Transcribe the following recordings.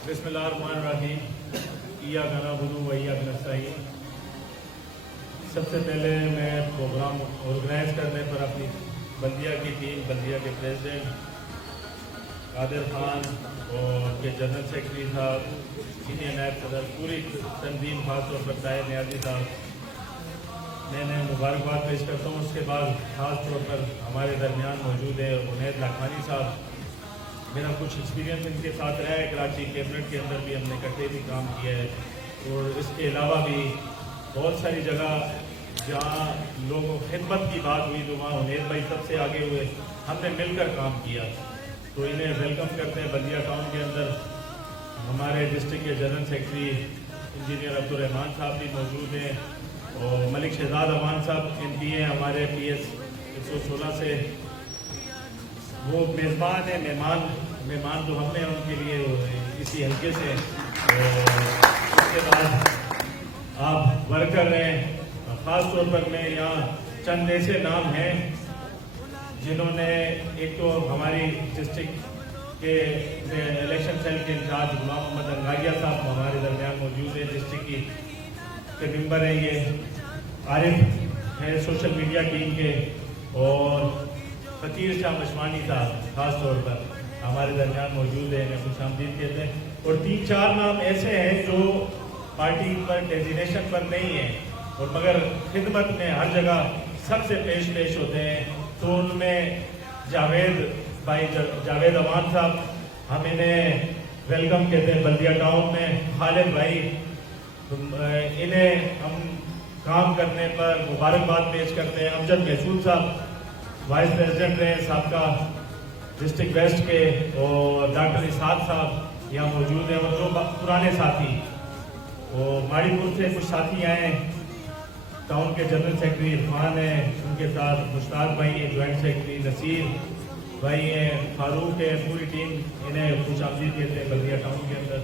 बिस्मिल्लाहिर्रहमानिर्रहीम। इय्याका नअबुदु व इय्याका नस्तईन। सबसे पहले मैं प्रोग्राम ऑर्गेनाइज करने पर अपनी बल्दिया की टीम, बल्दिया के प्रेसिडेंट कादिर खान और के जनरल सेक्रेटरी साहब, सीनियर नायब सदर, पूरी तंजीम, खासतौर पर ताहिर नियाज़ी साहब, मैं मुबारकबाद पेश करता हूँ। उसके बाद ख़ास तौर पर हमारे दरमियान मौजूद है उनैद लाखानी साहब। मेरा कुछ एक्सपीरियंस इनके साथ रहा है, कराची कैबिनेट के अंदर भी हमने इकट्ठे भी काम किया है, और इसके अलावा भी बहुत सारी जगह जहाँ लोगों खिदमत की बात हुई तो वहाँ उनैद भाई सबसे आगे हुए, हमने मिलकर काम किया। तो इन्हें वेलकम करते हैं बल्दिया टाउन के अंदर। हमारे डिस्ट्रिक्ट के जनरल सेक्रेटरी इंजीनियर अब्दुर्रहमान साहब भी मौजूद हैं, और मलिक शहजाद अमान साहब MP हैं हमारे PS 116 से। वो मेज़बान है, मेहमान जो हमने उनके लिए इसी हल्के से। उसके बाद आप वर्कर हैं, ख़ास तौर पर मैं यहाँ चंद ऐसे नाम हैं जिन्होंने, एक तो हमारी डिस्ट्रिक्ट के इलेक्शन सेल के इंचार्ज गुलाम मोहम्मद अंगारिया साहब हमारे दरमियान मौजूद है, डिस्ट्रिक्ट के मेंबर हैं। ये आरिफ है सोशल मीडिया टीम के, और फकीर शाह मशवानी साहब खास तौर पर हमारे दरमियान मौजूद है, इन्हें खुश आमदीद कहते हैं। और 3-4 नाम ऐसे हैं जो पार्टी पर डेजिग्नेशन पर नहीं है, और मगर खिदमत में हर जगह सबसे पेश होते हैं। तो उनमें जावेद अमान साहब, हम इन्हें वेलकम कहते हैं बल्दिया टाउन में। खालिद भाई, इन्हें हम काम करने पर मुबारकबाद पेश करते हैं। अमजद महसूद साहब वाइस प्रेसिडेंट रहे सबका डिस्ट्रिक्ट वेस्ट के, और डॉक्टर इसाद साहब यहाँ मौजूद हैं, और जो पुराने साथी, और माड़ीपुर से कुछ साथी आए, टाउन के जनरल सेक्रेटरी इरफान हैं, उनके साथ मुश्ताक भाई हैं, ज्वाइंट सेक्रेटरी नसीर भाई हैं, फारूक है, पूरी टीम, इन्हें खुश आमदीद कहते हैं बल्दिया टाउन के अंदर।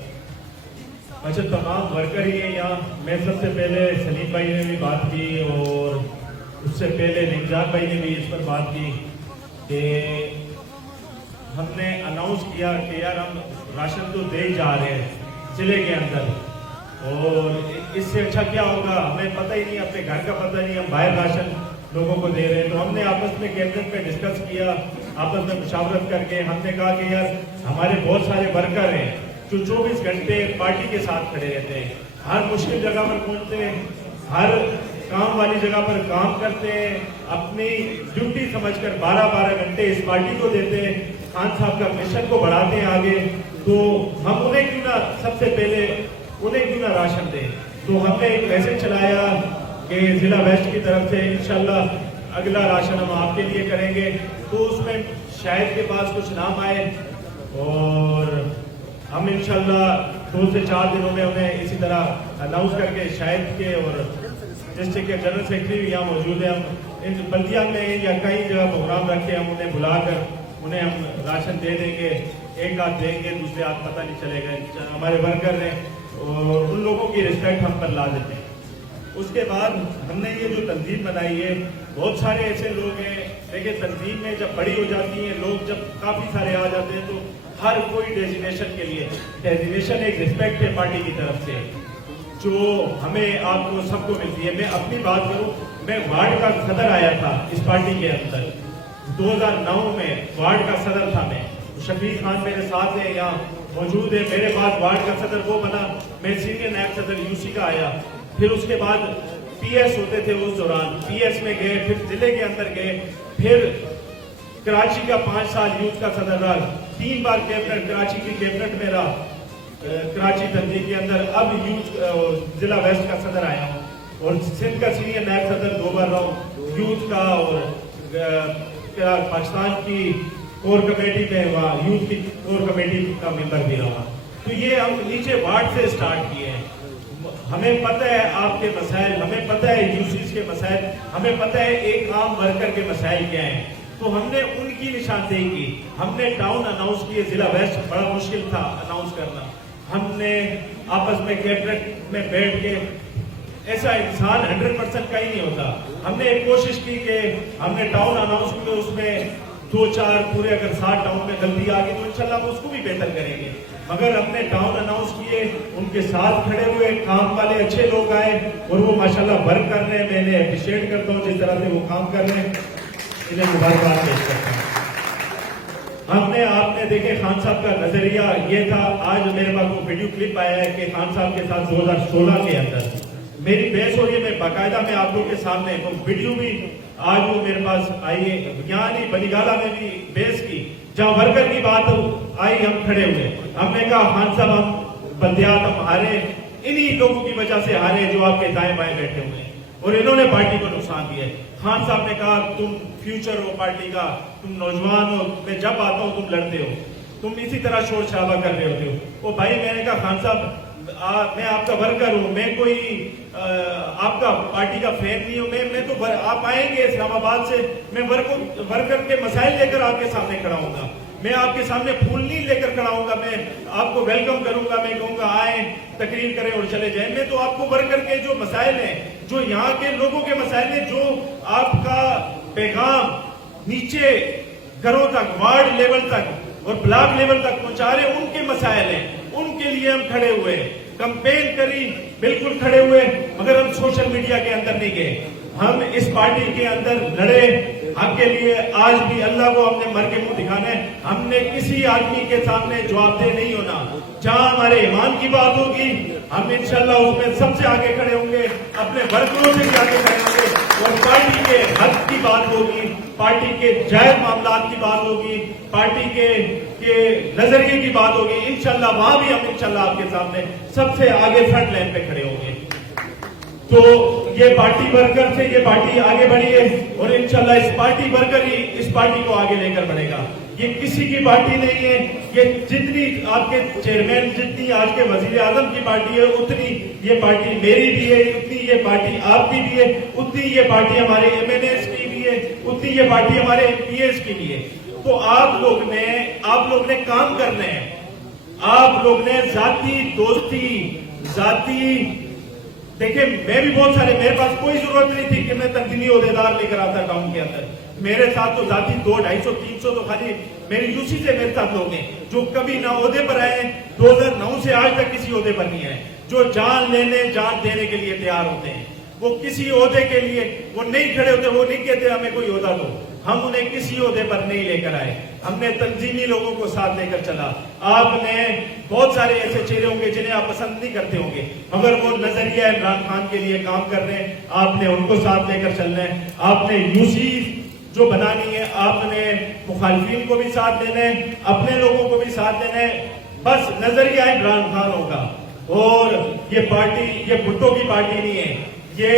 अच्छा, तमाम वर्कर ही हैं यहाँ। मैं सबसे पहले सलीम भाई ने भी बात की, और उससे पहले निजात भाई ने भी इस पर बात की कि हमने अनाउंस किया कि यार हम राशन तो दे जा रहे हैं जिले के अंदर, और इससे अच्छा क्या होगा, हमें पता ही नहीं, अपने घर का पता नहीं, हम बाहर राशन लोगों को दे रहे हैं। तो हमने आपस में कैबिनेट में डिस्कस किया, आपस में मुशावरत करके हमने कहा कि यार हमारे बहुत सारे वर्कर हैं जो 24 घंटे पार्टी के साथ खड़े रहते हैं, हर मुश्किल जगह पर पहुंचते हैं, हर काम वाली जगह पर काम करते हैं, अपनी ड्यूटी समझकर 12-12 घंटे इस पार्टी को देते हैं, खान साहब का मिशन को बढ़ाते हैं आगे। तो हम उन्हें क्यों ना सबसे पहले उन्हें क्यों ना राशन दें। तो हमने एक मैसेज चलाया कि जिला वेस्ट की तरफ से इंशाल्लाह अगला राशन हम आपके लिए करेंगे। तो उसमें शायद के पास कुछ नाम आए, और हम इंशाल्लाह 2 से 4 दिनों में उन्हें इसी तरह अनाउंस करके, शायद के और डिस्ट्रिक्ट के जनरल सेक्रेटरी भी यहाँ मौजूद है, हम इन बल्दिया में या कई जगह प्रोग्राम रखे, हम उन्हें बुलाकर उन्हें हम राशन दे देंगे। एक हाथ देंगे, दूसरे हाथ पता नहीं चलेगा। हमारे वर्कर हैं, और उन लोगों की रिस्पेक्ट हम पर ला देते हैं। उसके बाद हमने ये जो तंजीम बनाई है, बहुत सारे ऐसे लोग हैं, देखिए तंजीम में जब बड़ी हो जाती है, लोग जब काफ़ी सारे आ जाते हैं, तो हर कोई डेजिग्नेशन के लिए, डेजिग्नेशन एक रिस्पेक्ट है पार्टी की तरफ से जो हमें आपको सबको मिलती है। मैं अपनी बात करूं, मैं वार्ड का सदर आया था इस पार्टी के अंदर, 2009 में वार्ड का सदर था मैं। शफीक खान मेरे साथ है, यहाँ मौजूद है। मेरे बाद वार्ड का सदर वो बना, मैं सीनियर नायब सदर UC का आया। फिर उसके बाद PS होते थे उस दौरान, PS में गए, फिर जिले के अंदर गए, फिर कराची का 5 साल यूथ का सदर रहा, 3 बार कैबिनेट, कराची की कैबिनेट में रहा, कराची तंजीम के अंदर। अब यूथ जिला वेस्ट का सदर आया हूँ, और सिंध का सीनियर नायब सदर 2 बार रहा हूँ यूथ का, और पाकिस्तान की कोर कमेटी में वहाँ यूथ की कोर कमेटी का मेंबर भी रहा। तो ये हम नीचे वार्ड से स्टार्ट किए हैं। हमें पता है आपके मसाइल, हमें पता है UCs के मसाइल, हमें पता है एक आम वर्कर के मसाइल क्या हैं। तो हमने उनकी निशानदेही की, हमने टाउन अनाउंस किए। जिला वेस्ट बड़ा मुश्किल था अनाउंस करना, हमने आपस में कैबिनेट में बैठ के, ऐसा इंसान 100% का ही नहीं होता, हमने एक कोशिश की कि हमने टाउन अनाउंस किए, उसमें 2-4 पूरे, अगर 7 टाउन में गलती आ गई तो इंशाल्लाह हम उसको भी बेहतर करेंगे। मगर अपने टाउन अनाउंस किए, उनके साथ खड़े हुए, काम वाले अच्छे लोग आए और वो माशाल्लाह वर्क कर रहे हैं। मैंने अप्रिशिएट करता हूँ जिस तरह से वो काम कर रहे हैं, इन्हें मुबारकबाद पेश करता हूँ। हमने आपने देखे खान साहब का नजरिया ये था, आज मेरे पास वो वीडियो क्लिप आया है कि खान साहब के साथ 2016 के अंदर मेरी बहस हो रही है, मैं बाकायदा मैं आप लोग के सामने वो वीडियो भी आज वो मेरे पास आई है, यहाँ नहीं बनीगाला में भी बहस की, जहाँ वर्कर की बात आई, हम खड़े हुए, हमने कहा खान साहब हम बल्दियात हम हारे, इन्हीं लोगों की वजह से हारे जो आपके दाएं बाएं बैठे हुए हैं और इन्होंने पार्टी को नुकसान दिया है। खान साहब ने कहा तुम फ्यूचर हो पार्टी का, तुम नौजवान हो, मैं जब आता हूं तुम लड़ते हो, तुम इसी तरह शोर शराबा कर रहे होते हो। वो भाई मैंने कहा खान साहब मैं आपका वर्कर हूं, मैं कोई आपका पार्टी का फैन नहीं हूं, मैं तो आप आएंगे इस्लामाबाद से, मैं वर्कर के मसाइल लेकर आपके सामने खड़ा होऊंगा, मैं आपके सामने फूल नहीं लेकर खड़ा होऊंगा, मैं आपको वेलकम करूंगा, मैं कहूंगा आए तकरीर करें और चले जाएं। मैं तो आपको वर्कर के जो मसाइल हैं, जो यहाँ के लोगों के मसाइल हैं, जो आपका पैगाम नीचे घरों तक, वार्ड लेवल तक और ब्लॉक लेवल तक पहुंचा रहे, उनके मसाइल हैं, उनके लिए हम खड़े हुए, कंपेन करी, बिल्कुल खड़े हुए, मगर हम सोशल मीडिया के अंदर नहीं गए, हम इस पार्टी के अंदर लड़े हक के लिए। आज भी अल्लाह को हमने मर के मुंह दिखाना है, हमने किसी आदमी के सामने जवाबदेह नहीं होना। जहां हमारे ईमान की बात होगी, हम इंशाल्लाह उसमें सबसे आगे खड़े होंगे, अपने वर्करों से भी आगे खड़े होंगे, और पार्टी के हक की बात होगी, पार्टी के जायज मामलात की बात होगी, पार्टी के नजरिए की बात होगी, इंशाल्लाह वहां भी हम इंशाल्लाह आपके सामने सबसे आगे फ्रंट लाइन पे खड़े होंगे। तो ये पार्टी वर्कर से ये पार्टी आगे बढ़ी है और इंशाल्लाह इस पार्टी वर्कर ही इस पार्टी को आगे लेकर बढ़ेगा। ये किसी की पार्टी नहीं है, ये जितनी आपके चेयरमैन, जितनी आज के वजीर आजम की पार्टी है, उतनी ये पार्टी मेरी भी है, उतनी ये पार्टी आपकी भी है, उतनी ये पार्टी हमारे MNAs की भी है, उतनी ये पार्टी हमारे MPs की भी है। तो आप लोग ने काम करना है, आप लोग ने जाती दोस्ती, जाती देखिए, मैं भी बहुत सारे, मेरे पास कोई जरूरत नहीं थी कि मैं तंजीमी ओहदेदार लेकर आता टाउन के अंदर, मेरे साथ तो जाती 200, 250, 300 तो खाली मेरी यूसी से मेरे साथ लोग हैं जो कभी ना ओहदे पर आए, 2009 से आज तक किसी ओहदे पर नहीं आए, जो जान देने के लिए तैयार होते हैं। वो किसी ओहदे के लिए वो नहीं खड़े होते, वो नहीं कहते हमें कोई ओहदा दो, हम उन्हें किसी ओहदे पर नहीं लेकर आए, हमने तंजीमी लोगों को साथ लेकर चला। आपने बहुत सारे ऐसे चेहरे होंगे जिन्हें आप पसंद नहीं करते होंगे, मगर वो नजरिया इमरान खान के लिए काम कर रहे हैं, आपने उनको साथ लेकर चलना है, आपने यूसी जो बनानी है, आपने मुखालिफिन को भी साथ लेना है, अपने लोगों को भी साथ लेना है, बस नजरिया इमरान खान होगा। और ये पार्टी ये भुट्टो की पार्टी नहीं है, ये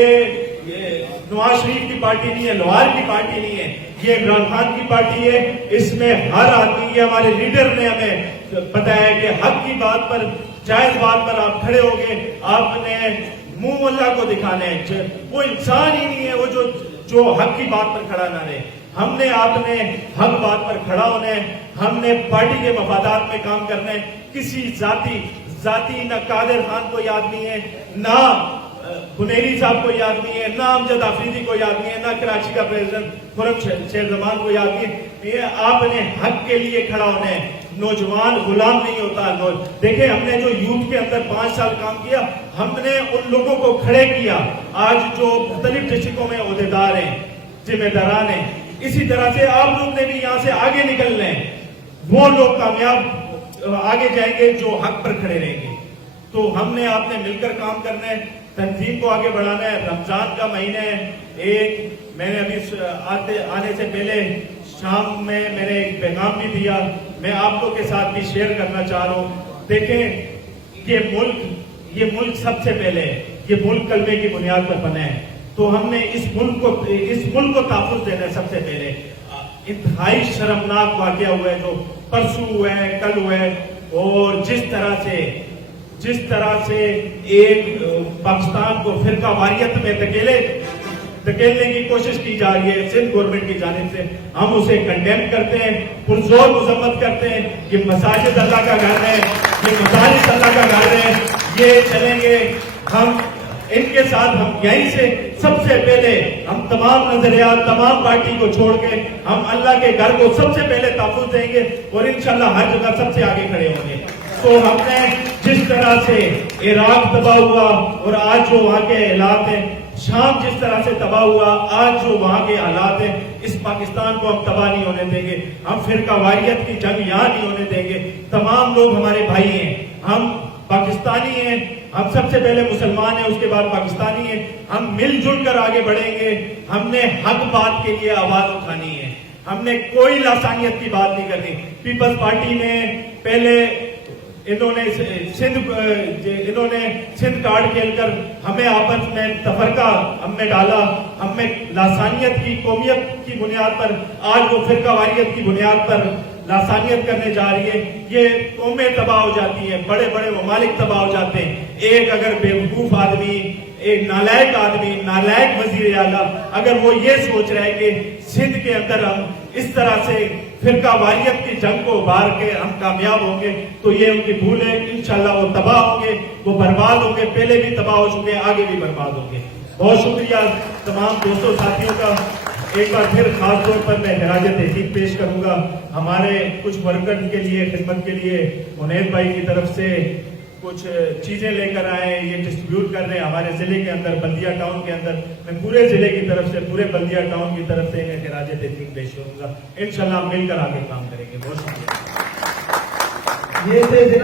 नवाज शरीफ की पार्टी नहीं है, लोहार की पार्टी नहीं है, ये इमरान खान की पार्टी है। इसमें हर आदमी, ये हमारे लीडर ने हमें बताया कि हक की बात पर, जायज बात पर आप खड़े होगे, आपने मुंह अल्लाह को दिखाना है। वो इंसान ही नहीं है वो जो हक की बात पर खड़ा ना रहे। हमने आपने हक बात पर खड़ा होना है, हमने पार्टी के मफादात में काम करना है। किसी जाती न कादिर खान कोई आदमी है, ना बुनेरी साहब कोई आदमी है, ना अमजद आफरीदी कोई आदमी है, ना कराची का प्रेसिडेंट खुरम शेरजमान कोई आदमी है। ये आपने हक के लिए खड़ा होना है, नौजवान गुलाम नहीं होता। देखिए, हमने जो यूथ के अंदर 5 साल काम किया, हमने उन लोगों को खड़े किया आज जो मुख्तलिफ डिस्ट्रिक्टों में ओहदेदार हैं, जिम्मेदारान हैं। इसी तरह से आप लोग ने भी यहाँ से आगे निकलना है, वो लोग कामयाब आगे जाएंगे जो हक पर खड़े रहेंगे। तो हमने आपने मिलकर काम करना है, तंजीम को आगे बढ़ाना है। रमजान का महीना है, मैंने अभी आने से पहले शाम में मैंने एक पैगाम भी दिया, मैं आप लोग के साथ भी शेयर करना चाह रहा हूँ। देखें, ये मुल्क सबसे पहले, ये मुल्क कलमे की बुनियाद पर बना है, तो हमने इस मुल्क को तहफ़्फ़ुज़ देना है। सबसे पहले इंतहाई शर्मनाक वाक़या हुआ है जो परसों हुआ है, कल हुआ है, और जिस तरह से एक पाकिस्तान को फिरका वारियत में धकेलने की कोशिश की जा रही है सिंध गवर्नमेंट की जानिब से, हम उसे कंडेम करते हैं, पुरजोर मजम्मत करते हैं। ये मसाजिद अल्लाह का घर है, ये मसाजिद अल्लाह का घर है, ये चलेंगे हम इनके साथ। हम यहीं से सबसे पहले हम तमाम नजरियात, तमाम पार्टी को छोड़ के हम अल्लाह के घर को सबसे पहले तहफ़्फ़ुज़ देंगे और इंशाल्लाह हर जगह सबसे आगे खड़े होंगे। تو हमने जिस तरह से इराक तबाह हुआ और आज जो वहाँ के हालात हैं, शाम जिस तरह से तबाह हुआ, आज जो वहाँ के हालात हैं, इस पाकिस्तान को हम तबाह नहीं होने देंगे। हम फिरका वारियत की जंग यहाँ नहीं होने देंगे। तमाम लोग हमारे भाई हैं, हम पाकिस्तानी हैं, हम सबसे पहले मुसलमान हैं, उसके बाद पाकिस्तानी हैं। हम मिलजुल कर आगे बढ़ेंगे। हमने हक बात के लिए आवाज उठानी है, हमने कोई लासानियत की बात नहीं करनी। पीपल्स पार्टी ने पहले इन्होंने सिंध कार्ड खेलकर हमें आपस में तफरका हमें डाला, हमें लासानियत की कौमियत की बुनियाद पर, आज वो फिरका वारियत की बुनियाद पर लासानियत करने जा रही है। ये कौमें तबाह हो जाती हैं, बड़े बड़े ममालिक तबाह हो जाते हैं। एक अगर बेवकूफ आदमी, एक नालायक आदमी, नालायक वजीर आला अगर वो ये सोच रहा है कि सिंध के अंदर हम इस तरह से फिरका वारियत की जंग को उभार के हम कामयाब होंगे, तो ये उनकी भूल है। इंशाल्लाह वो तबाह होंगे, वो बर्बाद होंगे, पहले भी तबाह हो चुके हैं, आगे भी बर्बाद होंगे। बहुत शुक्रिया तमाम दोस्तों साथियों का। एक बार फिर खास तौर पर मैं खराज तहसीन पेश करूंगा हमारे कुछ वर्कर के लिए, खिदमत के लिए मुनीर भाई की तरफ से कुछ चीजें लेकर आए, ये डिस्ट्रीब्यूट कर रहे हैं हमारे जिले के अंदर, बल्दिया टाउन के अंदर। मैं पूरे जिले की तरफ से, पूरे बल्दिया टाउन की तरफ से इन्हें खराज तहसीन पेश करूंगा। इंशाल्लाह मिलकर आगे काम करेंगे। बहुत शुक्रिया।